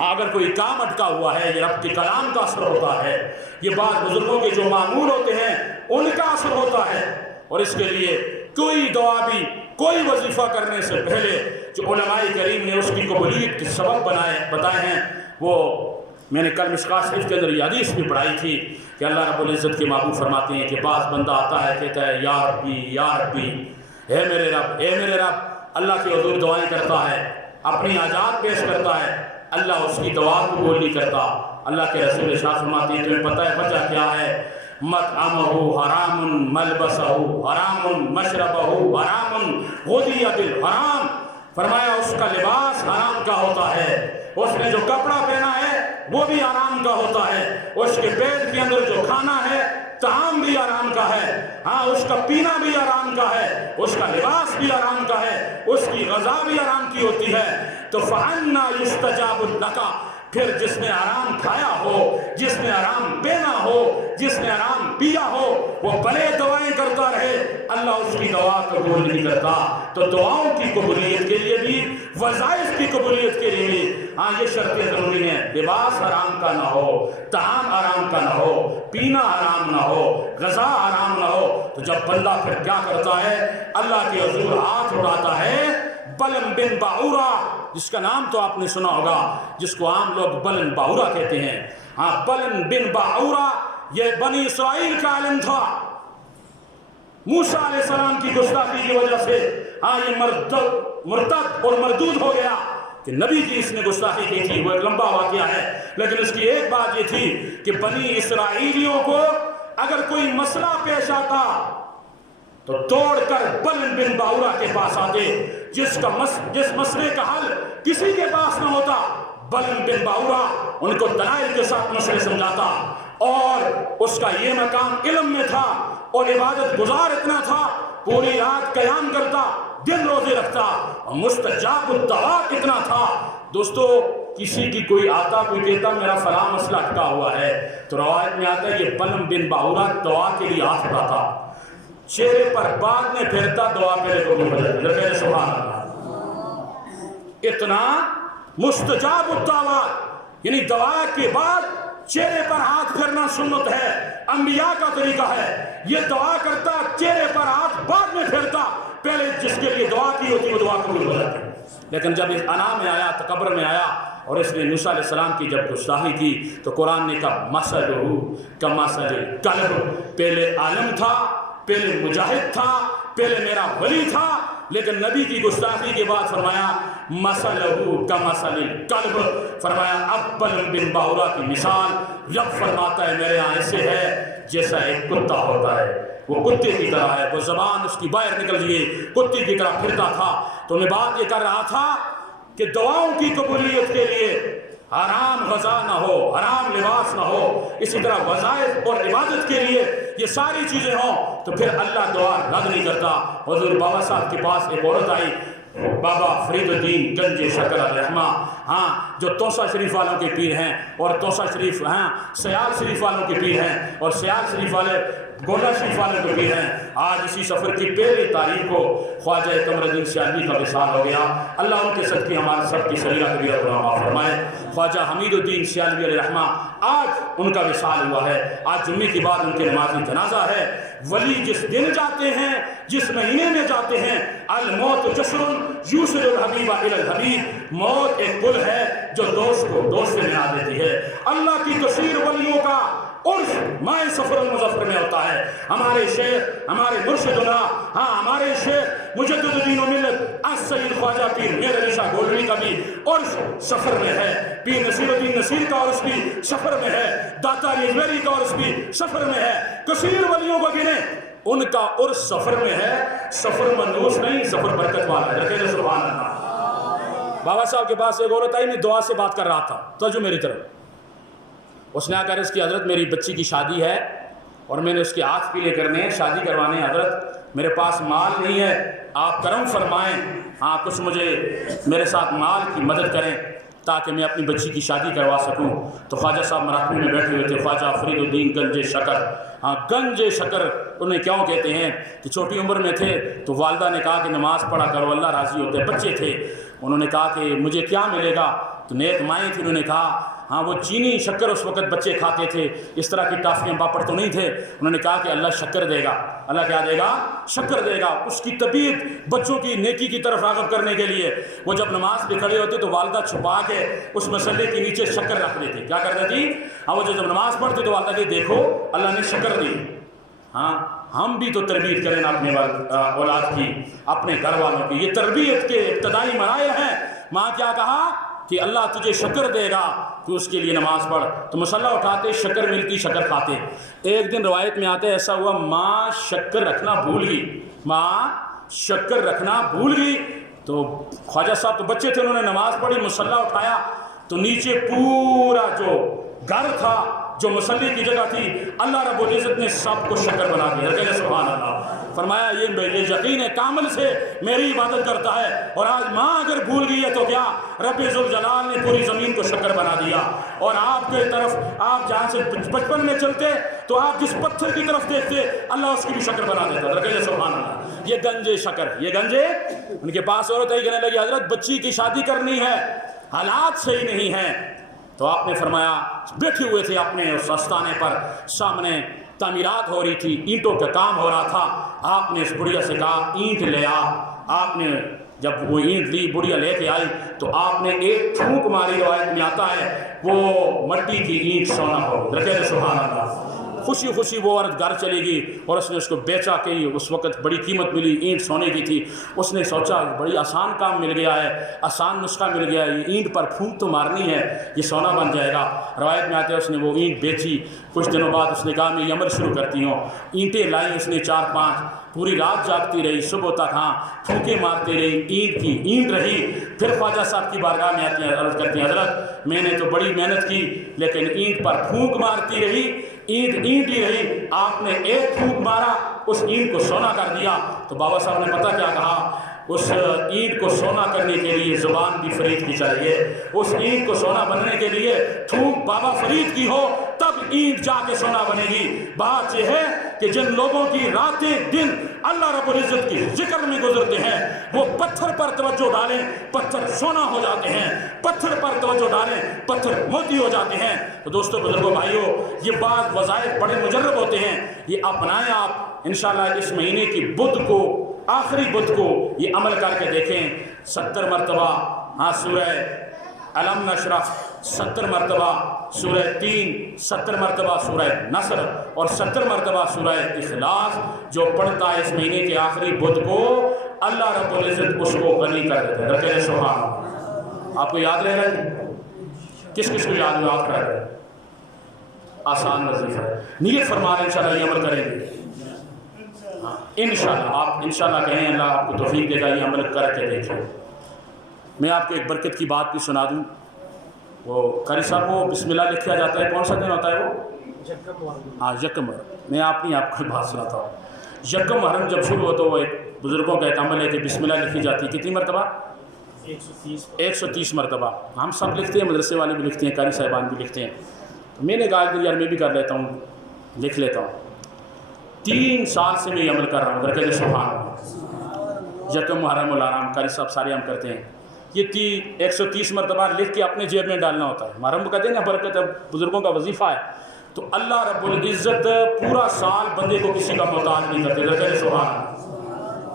اگر کوئی کام اٹکا ہوا ہے، یہ رب کے کلام کا اثر ہوتا ہے، یہ بعض بزرگوں کے جو معمول ہوتے ہیں ان کا اثر ہوتا ہے۔ اور اس کے لیے کوئی دعا بھی، کوئی وظیفہ کرنے سے پہلے جو علماء کریم نے اس کی قبولیت کے سبب بتائے ہیں، وہ میں نے کل مشکات شریف کے اندر یہ حدیث بھی پڑھائی تھی کہ اللہ رب العزت کے محبوب فرماتے ہیں کہ بعض بندہ آتا ہے، کہتا ہے یا ربی، اے میرے رب، اللہ کے حضور دعائیں کرتا ہے، اپنی حاجات پیش کرتا ہے، اللہ اس کی دعا کو قبول نہیں کرتا۔ اللہ کے رسول ارشاد فرماتے ہیں تمہیں پتہ ہے وجہ کیا ہے؟ مطعمہ حرام، ملبسہ حرام، مشربہ حرام، غذی بالحرام۔ فرمایا اس کا لباس حرام کا ہوتا ہے، اس نے جو کپڑا پہنا ہے وہ بھی حرام کا ہوتا ہے، اس کے پیٹ کے اندر جو کھانا ہے طعام بھی حرام کا ہے، ہاں اس کا پینا بھی حرام کا ہے، اس کا لباس بھی حرام کا ہے، اس کی غذا بھی حرام کی ہوتی ہے۔ تو فَأَنَّا يُسْتَجَابُ لَكَ، پھر جس نے حرام کھایا ہو، جس نے حرام پہنا ہو، جس نے حرام پیا ہو، وہ بھلے دعائیں کرتا رہے، اللہ اس کی دعا قبول نہیں کرتا۔ تو دعاؤں کی قبولیت کے لیے بھی، وظائف کی قبولیت کے لیے بھی ہاں یہ شرطیں ضروری ہیں۔ لباس حرام کا نہ ہو، طعام حرام کا نہ ہو، پینا حرام نہ ہو، غذا حرام نہ ہو۔ تو جب بندہ پھر کیا کرتا ہے، اللہ کے حضور ہاتھ اٹھاتا ہے، بلن بن باعورہ، جس کا نام تو آپ نے سنا ہوگا، جس کو عام لوگ بلن باعورہ کہتے ہیں، ہاں بلن بن باعورہ یہ بنی اسرائیل کا عالم تھا۔ موسیٰ علیہ السلام کی گستاخی کی وجہ سے ہاں یہ مرتد اور مردود ہو گیا کہ نبی کی اس نے گستاخی کی تھی، وہ ایک لمبا واقعہ ہے، لیکن اس کی ایک بات یہ تھی کہ بنی اسرائیلیوں کو اگر کوئی مسئلہ پیش آتا تو دوڑ کر بلن بن باعورہ کے پاس آتے، جس مسئلے کا حل کسی کے پاس نہ ہوتا، بلن بن باعورہ ان کو دلائل کے ساتھ مسئلے سمجھاتا، اور اس کا یہ مقام علم میں تھا اور عبادت گزار اتنا تھا، پوری رات قیام کرتا، دن روزے رکھتا، اور مستجاب الدعوات اتنا تھا۔ دوستو کسی کی کوئی آتا کوئی کہتا میرا فلاں مسئلہ اٹکا ہوا ہے، تو روایت میں آتا ہے یہ بلن بن باعورہ دعا کے لیے ہاتھ اٹھاتا، چہرے پر بعد میں پھیرتا، دعا پہلے کو بھی بدل، سبحان اللہ۔ اتنا مستجاب الدعوات، یعنی دعا کے بعد چہرے پر ہاتھ پھیرنا سنت ہے، انبیاء کا طریقہ ہے۔ یہ دعا کرتا، چہرے پر ہاتھ بعد میں پھیرتا، پہلے جس کے لیے دعا کی ہوتی وہ دعا قبول ہو جاتی۔ لیکن جب اس انا میں آیا، تکبر میں آیا، اور اس نے موسیٰ علیہ السلام کی جب گستاخی کی، تو قرآن نے کہا مثلہ کمثل الکلب، پہلے عالم تھا، پہلے مجاہد تھا، پہلے میرا ولی تھا، لیکن نبی کی گستاخی کے بعد فرمایا مثلہ کمثل الکلب، فرمایا اب بلن بن باعورہ کی مثال رب فرماتا ہے میرے یہاں ایسے ہے جیسا ایک کتا ہوتا ہے، وہ کتے کی طرح ہے، وہ زبان اس کی باہر نکل گئی، کتے کی طرح پھرتا تھا۔ تو میں بات یہ کر رہا تھا کہ دعاؤں کی قبولیت کے لیے حرام غذا نہ ہو، حرام لباس نہ ہو، اسی طرح وظائف اور عبادت کے لیے یہ ساری چیزیں ہوں، تو پھر اللہ دعا رد نہیں کرتا۔ حضور بابا صاحب کے پاس ایک عورت آئی، بابا فرید الدین گنج شکر الرحمہ، ہاں جو توسا شریف والوں کے پیر ہیں، اور توسا شریف ہاں سیال شریف والوں کے پیر ہیں، اور سیال شریف والے گولہ شریف والوں کے پیر ہیں۔ آج اسی سفر کی پہلی تاریخ کو خواجہ قمر الدین سیالوی کا وصال ہو گیا، اللہ ان کے صدقے ہمارے سب کی صغیرہ کبیرہ گناہ معاف فرمائے۔ خواجہ حمید الدین سیالوی علیہ رحمہ آج ان کا وصال ہوا ہے، آج جمعے کے بعد ان کے نماز جنازہ ہے۔ ولی جس دن جاتے ہیں، جس مہینے میں جاتے ہیں، الموت جسر یوصل الحبیب الی الحبیب، موت ایک پل ہے جو دوست کو دوست سے ملا دیتی ہے۔ اللہ کی کثیر ولیوں کا عرف مائے سفر المظفر میں ہوتا ہے۔ ہمارے شیخ، ہمارے مرشدنا، ہاں ہمارے شیخ مجدد دین و ملت السید خواجہ پیر میر علی شاہ گولوی کا بھی عرف سفر میں ہے، پیر نصیر الدین نصیر کا عرف بھی سفر میں ہے، داتا اجمیری کا عرف بھی سفر میں ہے۔ کثیر ولیوں کو گنے، ان کا عرف سفر میں ہے، سفر منحوس نہیں، سفر برکت والا ہے۔ رکھے سبحان اللہ۔ بابا صاحب کے پاس ایک عورت آئی، میں دعا سے بات کر رہا تھا، توجہ میری طرف، اس نے آ کر اس کی حضرت میری بچی کی شادی ہے اور میں نے اس کے ہاتھ پیلے کرنے ہیں، شادی کروانے ہیں، حضرت میرے پاس مال نہیں ہے، آپ کرم فرمائیں، ہاں کچھ مجھے میرے ساتھ مال کی مدد کریں تاکہ میں اپنی بچی کی شادی کروا سکوں۔ تو خواجہ صاحب مراقبے میں بیٹھے ہوئے تھے، خواجہ فرید الدین گنج شکر، ہاں گنج شکر انہیں کیوں کہتے ہیں کہ چھوٹی عمر میں تھے تو والدہ نے کہا کہ نماز پڑھا کرو اللہ راضی ہوتے ہیں، بچے تھے، انہوں نے کہا کہ مجھے کیا ملے گا، تو نیک مائیں تھی، انہوں نے کہا ہاں وہ چینی شکر اس وقت بچے کھاتے تھے، اس طرح کی ٹافیاں پاپڑ تو نہیں تھے، انہوں نے کہا کہ اللہ شکر دے گا، اللہ کیا دے گا، شکر دے گا۔ اس کی طبیعت بچوں کی نیکی کی طرف راغب کرنے کے لیے وہ جب نماز پہ کھڑے ہوتے تو والدہ چھپا کے اس مسئلے کے نیچے شکر رکھ دیتی، کیا کر دیتی، ہاں وہ جب نماز پڑھتے تو والدہ کہ دیکھو اللہ نے شکر دی۔ ہاں ہم بھی تو تربیت کریں اپنے اولاد کی، اپنے گھر والوں کی، یہ تربیت کے ابتدائی مراحل ہیں۔ ماں کیا کہا کہ اللہ تجھے شکر دے گا، تو اس کے لیے نماز پڑھ، تو مسلح اٹھاتے، شکر ملتی، شکر کھاتے۔ ایک دن روایت میں آتا ہے ایسا ہوا، ماں شکر رکھنا بھول گئی، ماں شکر رکھنا بھول گئی، تو خواجہ صاحب تو بچے تھے، انہوں نے نماز پڑھی، مصلی اٹھایا تو نیچے پورا جو گھر تھا، جو مصلی کی جگہ تھی، اللہ رب العزت نے سب کو شکر بنا دیا. کہتے سبحان اللہ. فرمایا یہ یقین کامل سے میری عبادت کرتا ہے، اور آج ماں اگر بھول گئی ہے تو کیا، رب ذوالجلال نے پوری زمین کو شکر بنا دیا. اور آپ کے طرف آپ جہاں سے بچپن میں چلتے تو آپ جس پتھر کی طرف دیکھتے اللہ اس کی بھی شکر بنا دیتا. کہتے سبحان اللہ. یہ گنجے شکر، یہ گنجے. ان کے پاس عورت آئی، کہنے لگی حضرت بچی کی شادی کرنی ہے، حالات صحیح نہیں ہیں. تو آپ نے فرمایا، بیٹھے ہوئے تھے اپنے اس آستانے پر، سامنے تعمیرات ہو رہی تھی، اینٹوں کا کام ہو رہا تھا. آپ نے اس بڑھیا سے کہا اینٹ لے آ. آپ نے جب وہ اینٹ لی، بڑھیا لے کے آئی تو آپ نے ایک پھونک ماری. روایت میں آتا ہے وہ مٹی کی اینٹ سونا ہو. رکھے سبحان اللہ. خوشی خوشی وہ عورت گھر چلی گئی اور اس نے اس کو بیچا کہ اس وقت بڑی قیمت ملی، اینٹ سونے کی تھی. اس نے سوچا بڑی آسان کام مل گیا ہے، آسان نسخہ مل گیا ہے، یہ اینٹ پر پھونک تو مارنی ہے، یہ سونا بن جائے گا. روایت میں آتے ہیں اس نے وہ اینٹ بیچی. کچھ دنوں بعد اس نے کہا میں یہ عمل شروع کرتی ہوں. اینٹیں لائی اس نے 4-5، پوری رات جاگتی رہی، صبح تک ہاں پھونکے مارتے رہی، اینٹ کی اینٹ رہی. پھر خواجہ صاحب کی بارگاہ میں آتی ہیں، عرض کرتی ہیں حضرت میں نے تو بڑی محنت کی لیکن اینٹ پر پھونک مارتی رہی، اینٹ ہی رہی. آپ نے ایک پھونک مارا، اس اینٹ کو سونا کر دیا. تو بابا صاحب نے پتہ کیا کہا، اس اینٹ کو سونا کرنے کے لیے زبان بھی فرید کی چاہیے. اس اینٹ کو سونا بننے کے لیے پھونک بابا فرید کی ہو تب اینٹ جا کے سونا بنے گی. بات یہ ہے کہ جن لوگوں کی راتیں دن اللہ رب العزت کی ذکر میں گزرتے ہیں وہ پتھر پر توجہ ڈالیں پتھر سونا ہو جاتے ہیں، پتھر پر توجہ ڈالیں پتھر موتی ہو جاتے ہیں. تو دوستو بزرگوں بھائیوں، یہ بات وظائف بڑے مجرب ہوتے ہیں، یہ اپنائیں آپ انشاءاللہ. اس مہینے کی بدھ کو، آخری بدھ کو یہ عمل کر کے دیکھیں. 70 مرتبہ ہاں سورہ علم نشرح، 70 مرتبہ سورہ 3، 70 مرتبہ سورہ نصر اور 70 مرتبہ سورہ اخلاص. جو پڑھتا ہے اس مہینے کے آخری بدھ کو اللہ رب العزت اس کو غنی کر دیتا ہے. رکھے سبحان. آپ کو یاد رہے گا؟ کس کس کو یاد ہو؟ آپ کر رہے ہیں. آسان وظیفہ ہے. نیت فرما رہے انشاءاللہ یہ عمل کریں گے انشاءاللہ. آپ انشاءاللہ کہیں اللہ آپ کو توفیق دے گا یہ عمل کر کے دیکھیں. میں آپ کو ایک برکت کی بات بھی سنا دوں. وہ قاری صاحب کو بسم اللہ لکھا جاتا ہے، کون سا دن ہوتا ہے وہ؟ ہاں یکم محرم. میں آپ کو بات سناتا ہوں. یکم محرم جب شروع ہو تو وہ ایک بزرگوں کا ایک عمل ہے کہ بسم اللہ لکھی جاتی ہے. کتنی مرتبہ؟ 130 مرتبہ. ہم سب لکھتے ہیں، مدرسے والے بھی لکھتے ہیں، قاری صاحبان بھی لکھتے ہیں. تو میں نے کہا کہ یار میں بھی کر لیتا ہوں، لکھ لیتا ہوں. 3 سال سے میں یہ عمل کر رہا ہوں. رکھے سبحان. یکم محرم الحرام قاری صاحب سارے ہم کرتے ہیں. یہ 130 مرتبہ لکھ کے اپنے جیب میں ڈالنا ہوتا ہے. محرم کہتے ہیں نا برکت ہے، بزرگوں کا وظیفہ ہے. تو اللہ رب العزت پورا سال بندے کو کسی کا محتاج نہیں کرتے. رکھے سبحان.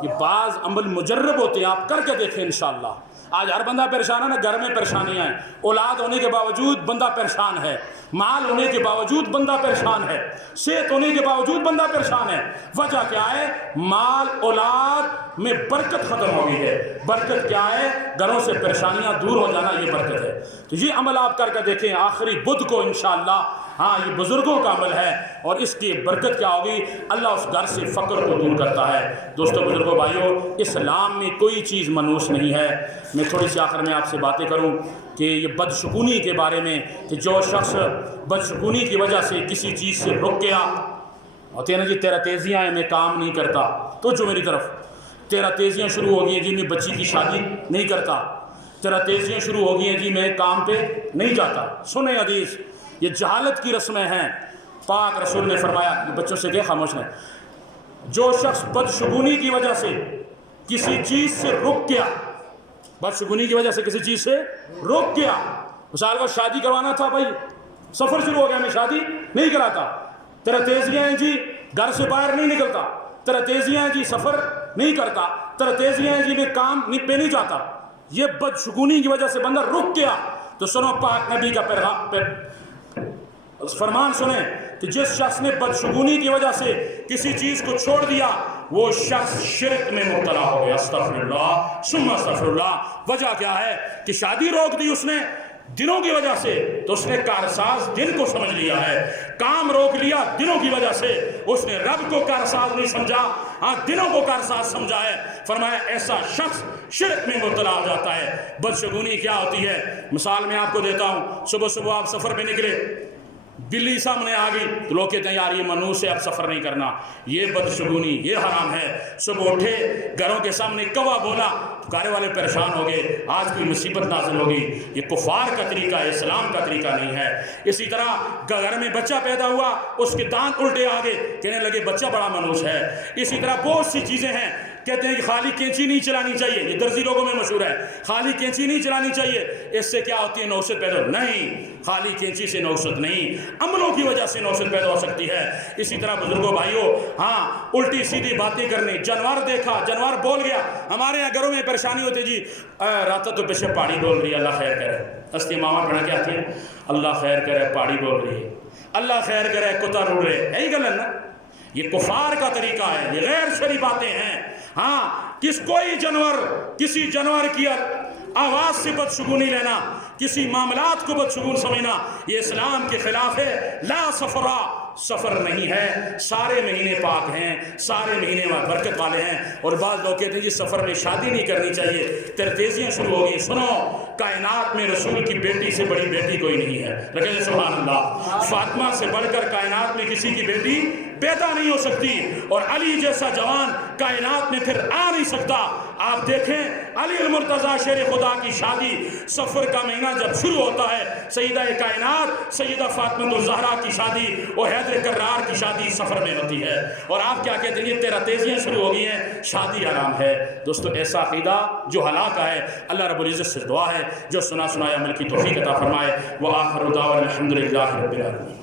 یہ بعض عمل مجرب ہوتے ہیں، آپ کر کے دیکھیں انشاءاللہ. آج ہر بندہ پریشان ہے نا، گھر میں پریشانیاں ہیں. اولاد ہونے کے باوجود بندہ پریشان ہے، مال ہونے کے باوجود بندہ پریشان ہے، صحت ہونے کے باوجود بندہ پریشان ہے. وجہ کیا ہے؟ مال اولاد میں برکت ختم ہو گئی ہے. برکت کیا ہے؟ گھروں سے پریشانیاں دور ہو جانا، یہ برکت ہے. تو یہ عمل آپ کر کے دیکھیں آخری بدھ کو انشاءاللہ. ہاں یہ بزرگوں کا عمل ہے اور اس کی برکت کیا ہوگی؟ اللہ اس گھر سے فقر کو دور کرتا ہے. دوستو بزرگوں بھائیوں، اسلام میں کوئی چیز منحوس نہیں ہے. میں تھوڑی سی آخر میں آپ سے باتیں کروں کہ یہ بدشگونی کے بارے میں، کہ جو شخص بدشگونی کی وجہ سے کسی چیز سے رک گیا، ہوتے ہیں نا جی تیرا تیزیاں ہیں میں کام نہیں کرتا، تو جو میری طرف تیرا تیزیاں شروع ہو گئی ہیں جی میں بچی کی شادی نہیں کرتا، تیرا تیزیاں شروع ہو گئی ہیں جی میں کام پہ نہیں جاتا. سنیں حدیث، یہ جہالت کی رسمیں ہیں. پاک رسول نے فرمایا، بچوں سے کہ خاموش رہیں، جو شخص بدشگونی کی وجہ سے کسی چیز سے رک گیا، بدشگونی کی وجہ سے کسی چیز سے رک گیا، مثال کو شادی کروانا تھا، بھائی سفر شروع ہو گیا میں شادی نہیں کراتا، تیرا تیزیاں ہیں جی گھر سے باہر نہیں نکلتا، تیرا تیزیاں ہیں جی سفر نہیں کرتا، تیرا تیزیاں ہیں جی میں کام پہ نہیں جاتا، یہ بدشگونی کی وجہ سے بندہ رک گیا. تو سنو پاک نبی کا فرمان سنیں کہ جس شخص نے بدشگونی کی وجہ سے کسی چیز کو چھوڑ دیا وہ شخص شرک میں مبتلا ہو گیا. استغفر اللہ ثم استغفر اللہ. وجہ کیا ہے کہ شادی روک دی اس نے، دنوں کی وجہ سے، تو اس نے کارساز دن کو سمجھ لیا ہے، کام روک لیا دنوں کی وجہ سے، اس نے رب کو کارساز نہیں سمجھا، ہاں دنوں کو کارساز سمجھا ہے۔ فرمایا ایسا شخص شرک میں مبتلا ہو جاتا ہے۔ بدشگونی کیا ہوتی ہے؟ مثال میں آپ کو دیتا ہوں، صبح صبح آپ سفر پہ نکلے، بلی سامنے آ گئی تو لوگ کہتے ہیں یار یہ منحوس ہے، اب سفر نہیں کرنا، یہ بدشگونی، یہ حرام ہے۔ صبح اٹھے، گھروں کے سامنے کوا بولا، گھر والے پریشان ہو گئے، آج کوئی مصیبت نازل ہوگی۔ یہ کفار کا طریقہ ہے، اسلام کا طریقہ نہیں ہے۔ اسی طرح گھر میں بچہ پیدا ہوا، اس کے دانت الٹے آ گئے، کہنے لگے بچہ بڑا منحوس ہے۔ اسی طرح بہت سی چیزیں ہیں، کہتے ہیں کہ خالی کینچی نہیں چلانی چاہیے، یہ درزی لوگوں میں مشہور ہے، خالی کینچی نہیں چلانی چاہیے، اس سے کیا ہوتی ہے نوست پیدا ہو، نہیں، خالی کینچی سے نوست نہیں، عملوں کی وجہ سے نوست پیدا ہو سکتی ہے۔ اسی طرح بزرگوں بھائیوں، ہاں الٹی سیدھی باتیں کرنے، جانور دیکھا، جانور بول گیا، ہمارے یہاں گھروں میں پریشانی ہوتی جی رات تو پیچھے پہاڑی بول رہی ہے، اللہ خیر کرے، ہستی ماما پڑھا کے آتی ہے، اللہ خیر کرے پہاڑی بول رہی ہے، اللہ خیر کرے کتا روڑ رہے، یہی گل ہے نا، یہ کفار کا طریقہ ہے، یہ غیر شرعی باتیں ہیں۔ ہاں کوئی جانور، کسی جانور کی آواز سے بدشگونی لینا، کسی معاملات کو بدشگون سمجھنا، یہ اسلام کے خلاف ہے۔ لا سفرا، سفر نہیں ہے، سارے مہینے پاک ہیں، سارے مہینے برکت والے ہیں۔ اور بعض لوگ کہتے ہیں جی سفر میں شادی نہیں کرنی چاہیے، ترتیزیاں شروع ہو گئی۔ سنو، کائنات میں رسول کی بیٹی سے بڑی بیٹی کوئی نہیں ہے، لیکن سبحان اللہ، فاطمہ سے بڑھ کر کائنات میں کسی کی بیٹی پیدا نہیں ہو سکتی، اور علی جیسا جوان کائنات میں پھر آ نہیں سکتا۔ آپ دیکھیں علی المرتضیٰ شیر خدا کی شادی سفر کا مہینہ جب شروع ہوتا ہے، سیدہ کائنات سیدہ فاطمہ الزہرا کی شادی اور حیدر کرار کی شادی سفر میں ہوتی ہے، اور آپ کیا کہتے ہیں تیرا تیزیاں شروع ہو گئی ہیں، شادی حرام ہے۔ دوستو ایسا عقیدہ جو ہلاک ہے، اللہ رب العزت سے دعا ہے جو سنا سنایا عمل کی توفیق عطا فرمائے۔ وآخر دعوانا الحمدللہ رب العالمین۔